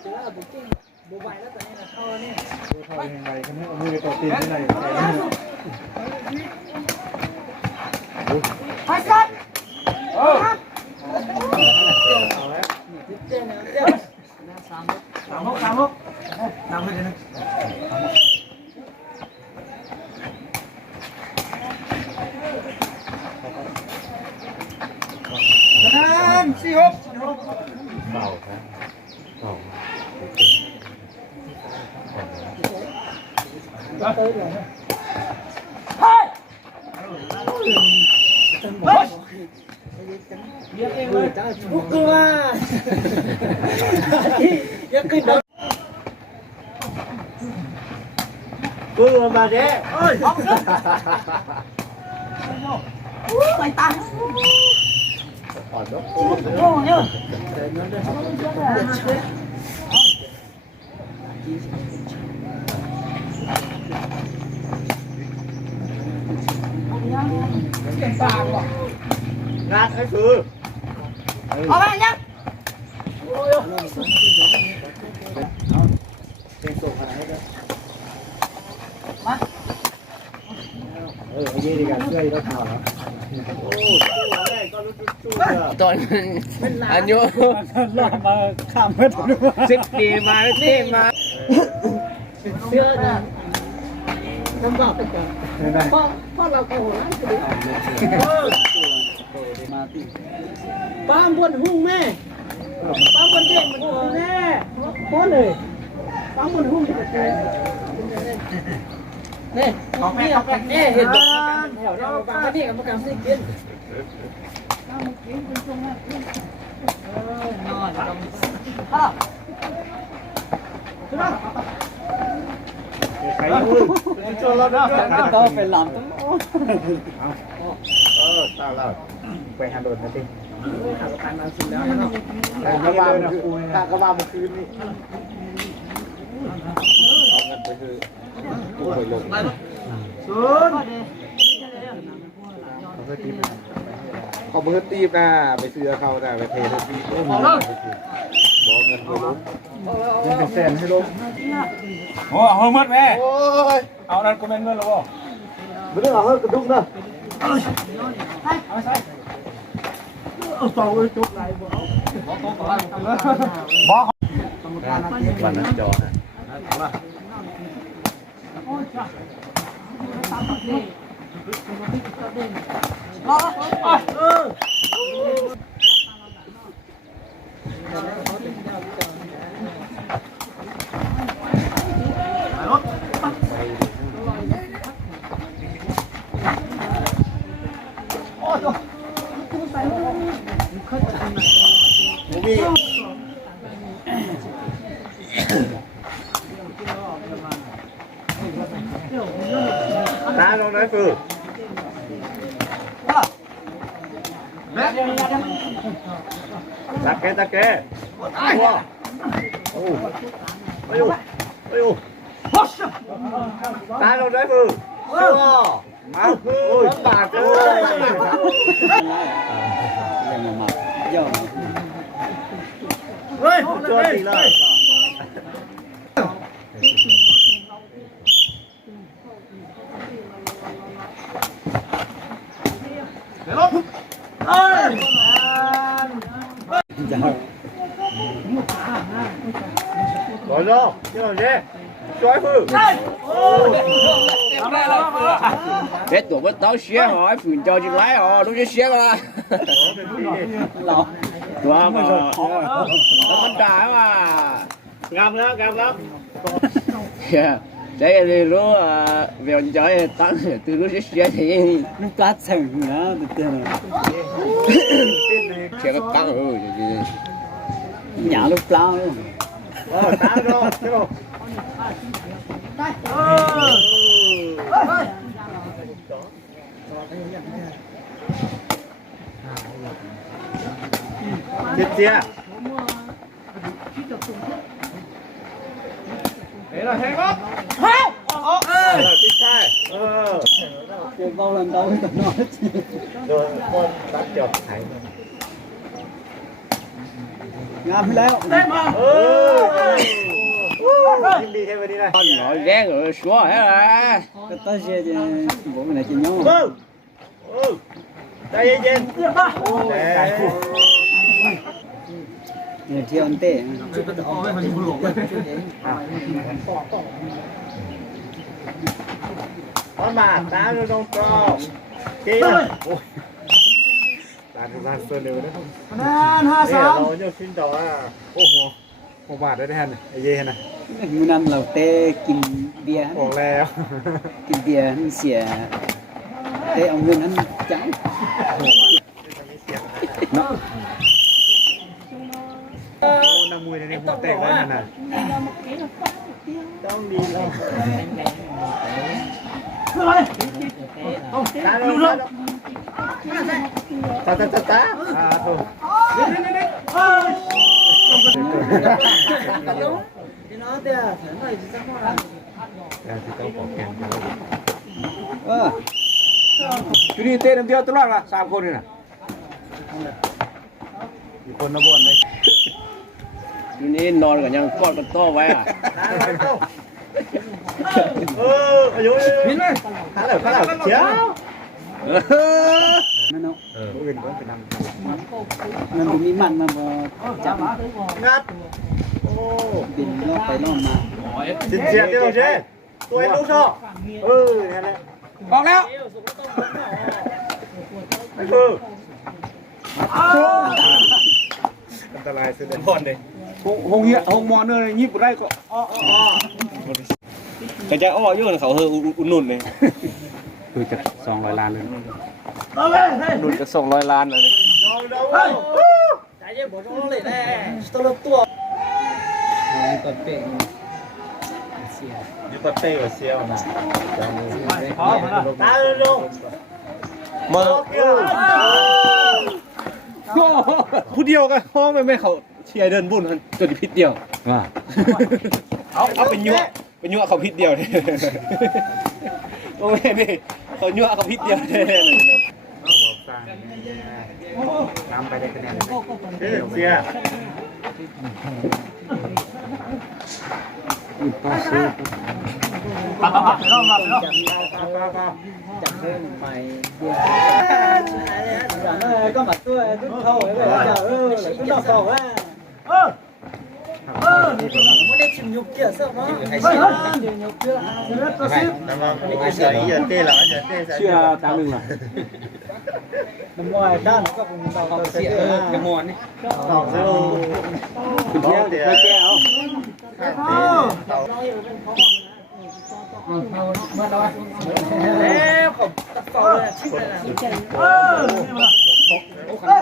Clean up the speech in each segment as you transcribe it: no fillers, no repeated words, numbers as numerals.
ไปยังไงกันเนี่ยมือต่อตีนที่ไหนไปกันสามหกนำไปเลยนะสี่หกเบาครับเบาเฮ้ยบุกตัวยังขึ้นดอกกูมาเด้เอ้ยไปตายอ่อนเนาะโอ้ยเนี่ยเดินนั่นเลยเก่งปากว่ะงานไอ้คือเอาไปยังโอ้ยเป็นส่งขนาดนี้เลยมายี่ดีกันเพื่อนเราข่าวแล้วโอ้แรกก็รู้สู้ตอนอายุลอยมาข้ามเพื่อน10 ปีมาเท่มาเสื้อน้ำบอกเป็นจังพ่อเราโกหกนะป้าบนหุ่งแม่ป้าบนเด็กมันหุ่งแม่พ่อเลยป้าบนหุ่งจะเกิดนี่นี่เห็นไหมแถวเราป้าที่กับประกันสิกินนอนพ่อใครยืนจนเราได้ต้องเป็นหลำต้องตาเราไปหาโดนนะทีหาประกันมาสิแล้วเนาะแต่กระบามันคืนนี่เอาเงินไปคือผู้ป่วยลงศูนย์เขาเพิ่งตีบนะไปซื้อเขาแต่ไปเทตีบบอกเงินไปลงเงินเป็นแสนให้ลงโอ้เอาเงินแม่เอานั่นกูเป็นเงินแล้วบ่ไม่ได้เอาเงินกระดุกนะเอาใส่เอาต่อเลยจุกไหนบ่บอกวันนั้นจอฮะน้าลงไหนคือตะแกโอ้ไปอยู่น้าลงไหนคือมาโอ้ยปากเลยยังมาย่อเฮ้ยตัวตีเลยrồi đâu chứ làm gì chói phừ biết tuổi bắt tao xé hỏi phừ cho chị lái họ đúng chứ xé ra lọ wow mà nó đá mà ngam lắm đấy thì lúc về chơi tăng từ lúc xé thì nó cá sừng nữa được tiền xé nó căng rồi nhà lúc lao tá rồi chết chưa đấy là hay quá chết sai chơi bao lần đâu tao nói rồi con bắt chọc thấy ngamแล้ว đi thêm đi này nói ghé rồi xóa hết rồi cái tới xe bố mình này chỉ nhau đây trên nhiều theo anh tệ con mà ta nó đông to kia đàn sơn đều đấy Nan 53 rồi nhiều xin đó à ô hồ bạt đấy hả này ai dê nàyมื้อนั้นเราเตะกินเบียร์ บอกแล้ว กินเบียร์เสียเตะเอาเงินนั้นจัง น้ำมวยในหัวแตกแล้วนั่นน่ะต้องดีแล้วดูเลยตาถูกจุดนี้เต้นเดียวตลอดละ3 คนนี่น่ะอีกคนนะบ่นเลย นี่นอนกันยังกอดกันโต้ไว้อ่ะ อายุนี่เลยข้าเหล่าเชียว นั่นเนาะ ผู้อื่นก็ไปนำ มันมีมันมาบ่จับ งัดโอ้ บินล่องไปล่องมา จิตเสียเดียวเช่ตัวเองลูกชอบนั่นแหละบอกแล้วอันตรายสุดเลยบอลเลยหงเหี้ยหงมอนเลยยิบได้ก็ก็จะอ้อยุ่งเขาอุ่นนุ่นเลยคือจะ200 ล้านเลยนุ่นจะ200 ล้านเลยใจเย็นบ่ต้องเลยแน่ตัวนี่ก็เป๊ะเสีย ยูปเต้กับเซียวนะตาลงมาผู้เดียวกันห้องไม่เขาเชียร์เดินบุญกันจนพิษเดียวเอาเป็นยั่วเขาพิษเดียวเลยโอ้ยนี่เขายั่วเขาพิษเดียวเลยน้ำไปได้คะแนนเสียป้าจับเพิ่มไปเบียร์อย่างนั้นก็มาตัวทุกเข้าไปเลยจ้ะทุกดอกสองว่าไม่ได้ชิมยุกเกี่ยวซะมั้งให้ชิมยุกเกี่ยวเชื่อตาลึงเหรอน้ำลายด้านก็เป็นดอกเสียกระมอนนี่ดอกเสียคุณเที่ยวเดี๋ยวแก้ว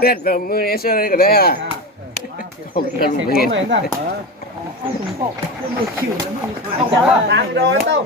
เด็ดแบบมือนี้เชื่อเลยก็ได้อ่ะผมจะรู้เห็นล้างโดนเต้า